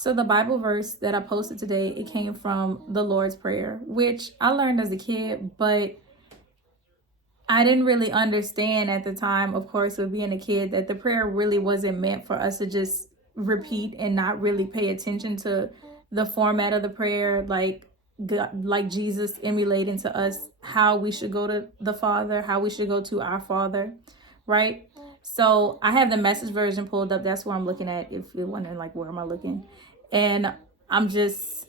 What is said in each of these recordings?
So the Bible verse that I posted today, it came from the Lord's Prayer, which I learned as a kid, but I didn't really understand at the time, of course, with being a kid, that the prayer really wasn't meant for us to just repeat and not really pay attention to the format of the prayer, like Jesus emulating to us how we should go to the Father, how we should go to our Father, right? So I have the Message version pulled up. That's where I'm looking at. If you're wondering, like, where am I looking? And I'm just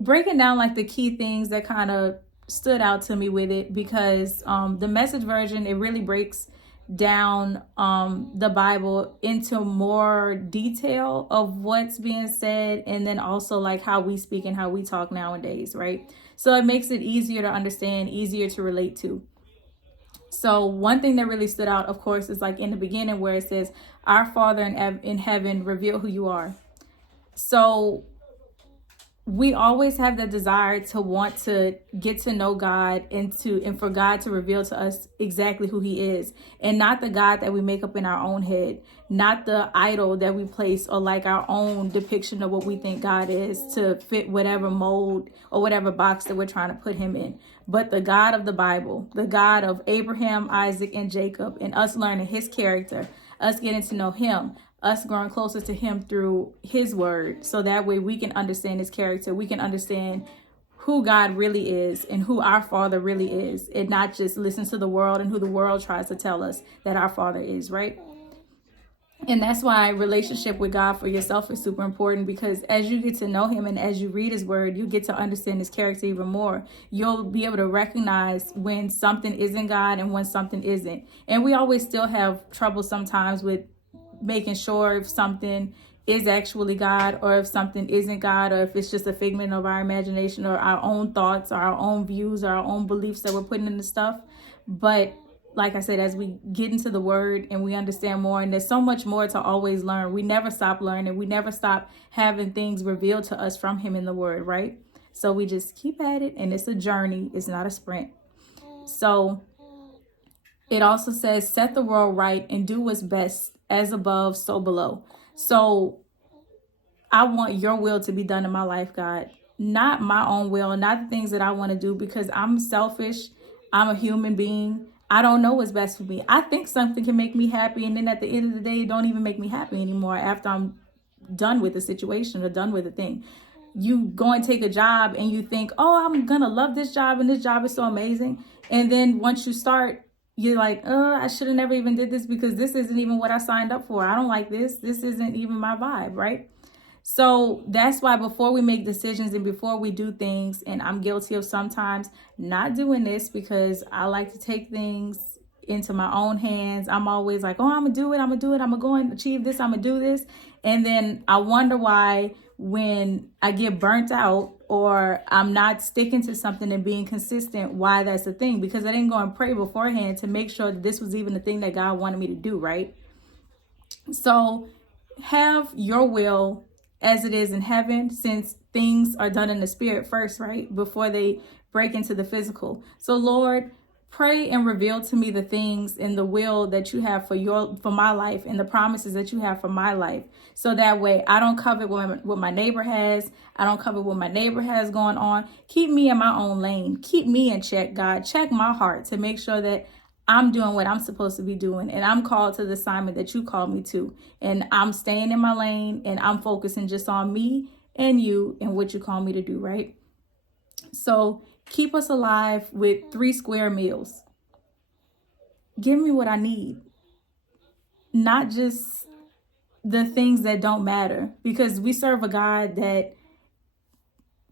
breaking down like the key things that kind of stood out to me with it, because the Message version, it really breaks down the Bible into more detail of what's being said, and then also like how we speak and how we talk nowadays, right? So it makes it easier to understand, easier to relate to. So one thing that really stood out, of course, is like in the beginning where it says, "Our Father in heaven, reveal who you are." So we always have the desire to want to get to know God, and for God to reveal to us exactly who he is, and not the God that we make up in our own head, not the idol that we place, or like our own depiction of what we think God is to fit whatever mold or whatever box that we're trying to put him in, but the God of the Bible, the God of Abraham, Isaac, and Jacob, and us learning his character, us getting to know him, us growing closer to him through his word, so that way we can understand his character, we can understand who God really is and who our Father really is, and not just listen to the world and who the world tries to tell us that our Father is, right? And that's why relationship with God for yourself is super important, because as you get to know him and as you read his word, you get to understand his character even more. You'll be able to recognize when something isn't God and when something isn't. And we always still have trouble sometimes with making sure if something is actually God or if something isn't God, or if it's just a figment of our imagination or our own thoughts or our own views or our own beliefs that we're putting into stuff. But like I said, as we get into the word and we understand more, and there's so much more to always learn. We never stop learning. We never stop having things revealed to us from him in the word, right? So we just keep at it, and it's a journey. It's not a sprint. So it also says, set the world right and do what's best, as above, so below. So I want your will to be done in my life, God, not my own will, not the things that I want to do, because I'm selfish. I'm a human being. I don't know what's best for me. I think something can make me happy, and then at the end of the day, it don't even make me happy anymore after I'm done with the situation or done with the thing. You go and take a job and you think, oh, I'm gonna love this job and this job is so amazing. And then once you start, you're like, oh, I should have never even did this, because this isn't even what I signed up for. I don't like this. This isn't even my vibe, right? So that's why before we make decisions and before we do things, and I'm guilty of sometimes not doing this because I like to take things into my own hands. I'm always like, oh, I'm gonna do it. I'm gonna do it. I'm gonna go and achieve this. I'm gonna do this. And then I wonder why when I get burnt out or I'm not sticking to something and being consistent, why that's the thing, because I didn't go and pray beforehand to make sure that this was even the thing that God wanted me to do, right? So have your will as it is in heaven, since things are done in the spirit first, right? Before they break into the physical. So Lord, pray and reveal to me the things and the will that you have for my life, and the promises that you have for my life. So that way I don't covet what my neighbor has. I don't covet what my neighbor has going on. Keep me in my own lane. Keep me in check, God. Check my heart to make sure that I'm doing what I'm supposed to be doing, and I'm called to the assignment that you called me to, and I'm staying in my lane, and I'm focusing just on me and you and what you call me to do, right? So keep us alive with 3 square meals. Give me what I need, not just the things that don't matter, because we serve a God that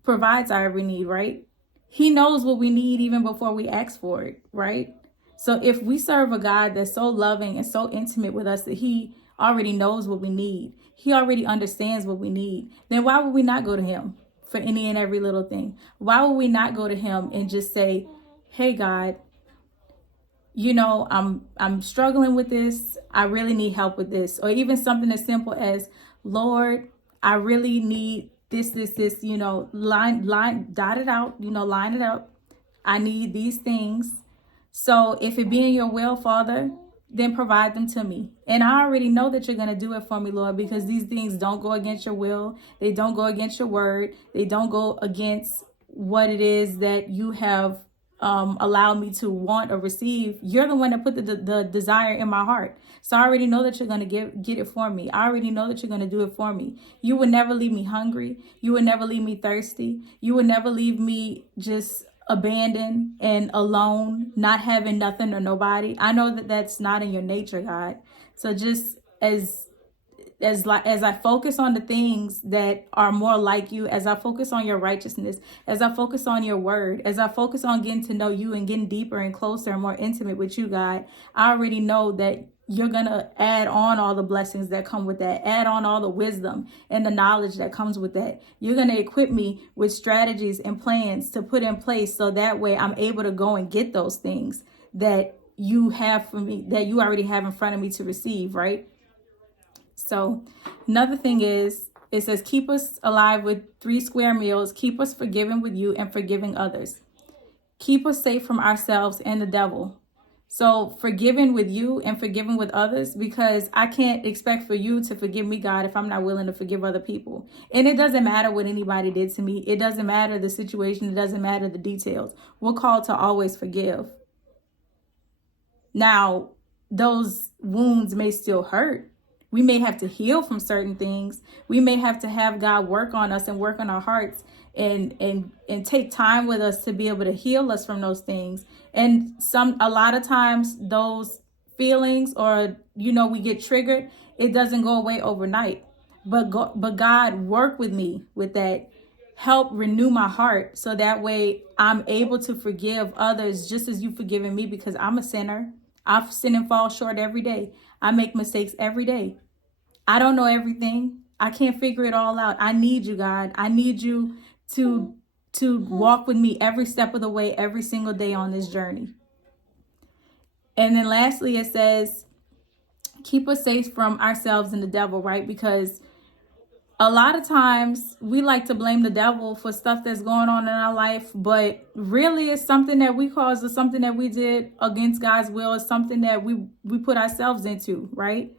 provides our every need, right? He knows what we need even before we ask for it, right? So if we serve a God that's so loving and so intimate with us that he already knows what we need, he already understands what we need, then why would we not go to him for any and every little thing? Why would we not go to him and just say, hey, God, you know, I'm struggling with this. I really need help with this. Or even something as simple as, Lord, I really need this, you know, dot it out, you know, line it up. I need these things. So if it be in your will, Father, then provide them to me. And I already know that you're going to do it for me, Lord, because these things don't go against your will. They don't go against your word. They don't go against what it is that you have allowed me to want or receive. You're the one that put the desire in my heart. So I already know that you're going to get it for me. I already know that you're going to do it for me. You would never leave me hungry. You would never leave me thirsty. You would never leave me just abandoned and alone, not having nothing or nobody. I know that that's not in your nature, God. So just as I focus on the things that are more like you, as I focus on your righteousness, as I focus on your word, as I focus on getting to know you and getting deeper and closer and more intimate with you, God, I already know that you're going to add on all the blessings that come with that, add on all the wisdom and the knowledge that comes with that. You're going to equip me with strategies and plans to put in place so that way I'm able to go and get those things that you have for me, that you already have in front of me to receive, right? So another thing is, it says, keep us alive with 3 square meals, keep us forgiving with you and forgiving others. Keep us safe from ourselves and the devil. So forgiving with you and forgiving with others, because I can't expect for you to forgive me, God, if I'm not willing to forgive other people. And it doesn't matter what anybody did to me. It doesn't matter the situation. It doesn't matter the details. We're called to always forgive. Now, those wounds may still hurt. We may have to heal from certain things. We may have to have God work on us and work on our hearts and take time with us to be able to heal us from those things. And a lot of times those feelings, or, we get triggered, it doesn't go away overnight. But God, work with me with that. Help renew my heart so that way I'm able to forgive others just as you've forgiven me, because I'm a sinner. I sin and fall short every day. I make mistakes every day. I don't know everything. I can't figure it all out. I need you, God. I need you to walk with me every step of the way, every single day on this journey. And then lastly, it says, keep us safe from ourselves and the devil, right? Because a lot of times we like to blame the devil for stuff that's going on in our life, but really it's something that we caused, or something that we did against God's will, or something that we put ourselves into, right?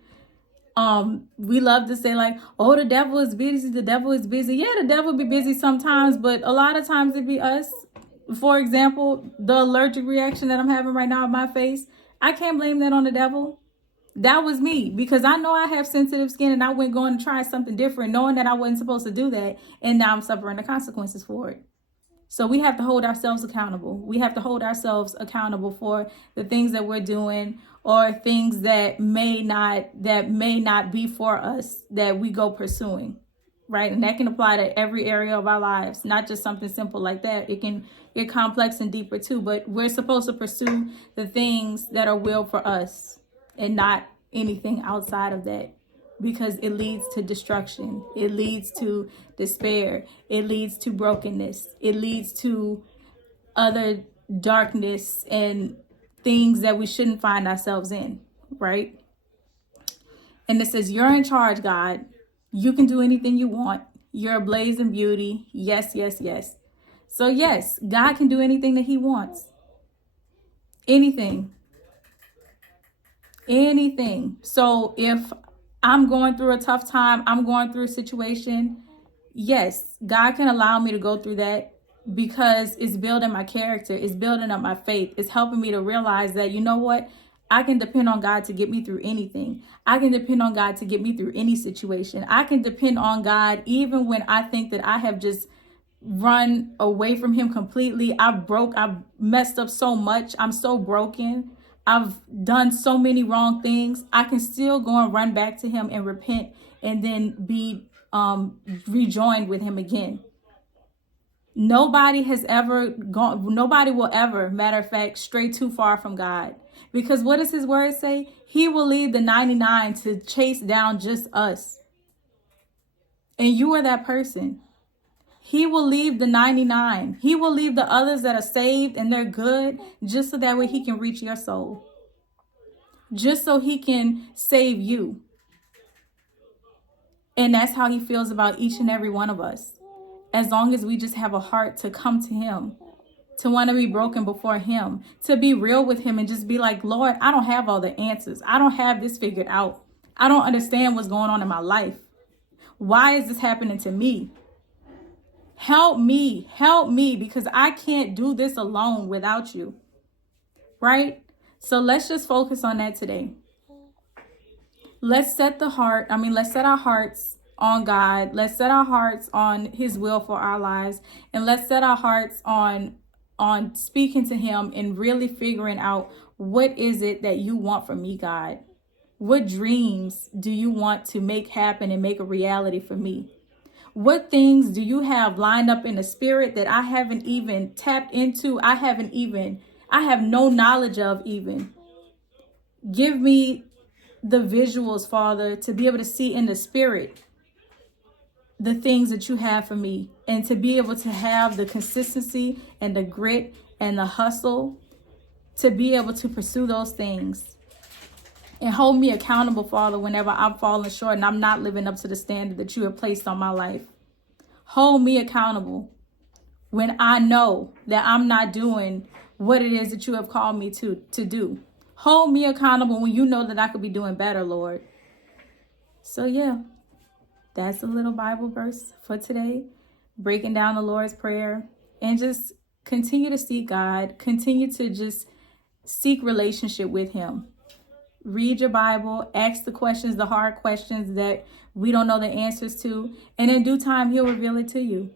We love to say like, oh, the devil is busy. The devil is busy. Yeah, the devil be busy sometimes, but a lot of times it be us. For example, the allergic reaction that I'm having right now on my face, I can't blame that on the devil. That was me, because I know I have sensitive skin and I went going to try something different, knowing that I wasn't supposed to do that. And now I'm suffering the consequences for it. So we have to hold ourselves accountable. We have to hold ourselves accountable for the things that we're doing, or things that may not be for us that we go pursuing, right? And that can apply to every area of our lives, not just something simple like that. It can get complex and deeper too, but we're supposed to pursue the things that are will for us and not anything outside of that, because it leads to destruction. It leads to despair. It leads to brokenness. It leads to other darkness and things that we shouldn't find ourselves in, right? And it says, you're in charge, God. You can do anything you want. You're a blazing beauty. Yes, yes, yes. So yes, God can do anything that he wants. Anything. Anything. So if I'm going through a tough time, I'm going through a situation, yes, God can allow me to go through that, because it's building my character. It's building up my faith. It's helping me to realize that, you know what? I can depend on God to get me through anything. I can depend on God to get me through any situation. I can depend on God even when I think that I have just run away from him completely. I've messed up so much. I'm so broken. I've done so many wrong things. I can still go and run back to him and repent, and then be rejoined with him again. Nobody will ever, matter of fact, stray too far from God. Because what does his word say? He will leave the 99 to chase down just us. And you are that person. He will leave the 99. He will leave the others that are saved and they're good, just so that way he can reach your soul. Just so he can save you. And that's how he feels about each and every one of us. As long as we just have a heart to come to him, to want to be broken before him, to be real with him and just be like, Lord, I don't have all the answers. I don't have this figured out. I don't understand what's going on in my life. Why is this happening to me? Help me, because I can't do this alone without you. Right? So let's just focus on that today. Let's set our hearts on God. Let's set our hearts on his will for our lives. And let's set our hearts on speaking to him and really figuring out, what is it that you want from me, God? What dreams do you want to make happen and make a reality for me? What things do you have lined up in the spirit that I haven't even tapped into? I have no knowledge of even. Give me the visuals, Father, to be able to see in the spirit the things that you have for me, and to be able to have the consistency and the grit and the hustle to be able to pursue those things. And hold me accountable, Father, whenever I'm falling short and I'm not living up to the standard that you have placed on my life. Hold me accountable when I know that I'm not doing what it is that you have called me to do. Hold me accountable when you know that I could be doing better, Lord. So yeah, that's a little Bible verse for today. Breaking down the Lord's Prayer, and just continue to seek God. Continue to just seek relationship with him. Read your Bible, ask the questions, the hard questions that we don't know the answers to, and in due time, he'll reveal it to you.